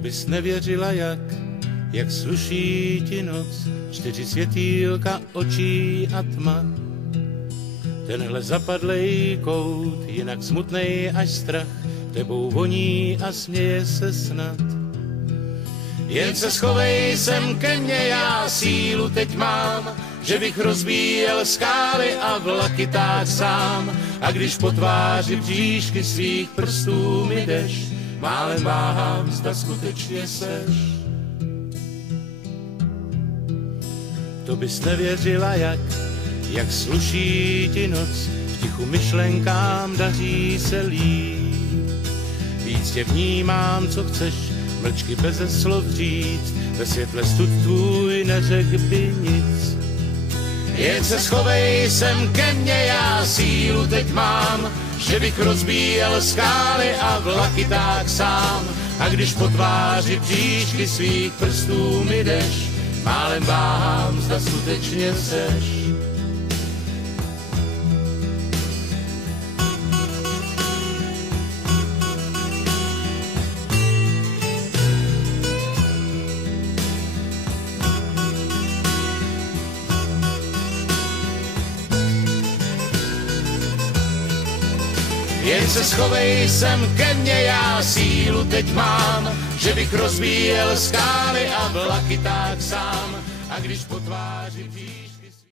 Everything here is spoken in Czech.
bys nevěřila, jak sluší ti noc, 4 světýlka, očí a tma. Tenhle zapadlej kout, jinak smutnej až strach, tebou voní a směje se snad. Jen se schovej sem ke mně, já sílu teď mám, že bych rozbíjel skály a vlaky tak sám. A když po tváři bříšky svých prstů mi jdeš, málem váhám, zda skutečně seš. To bys nevěřila, jak sluší ti noc, v tichu myšlenkám daří se líp. Víc tě vnímám, co chceš, mlčky beze slov říct, ve světle stud tvůj neřek by nic. Jen se schovej sem ke mně, já sílu teď mám, že bych rozbíjel skály a vlaky tak sám. A když po tváři bříšky svých prstů mi jdeš, málem váhám, zda skutečně seš. Jen se schovej sem ke mně, já sílu teď mám, že bych rozbíjel skály a vlaky tak sám. A když po tváři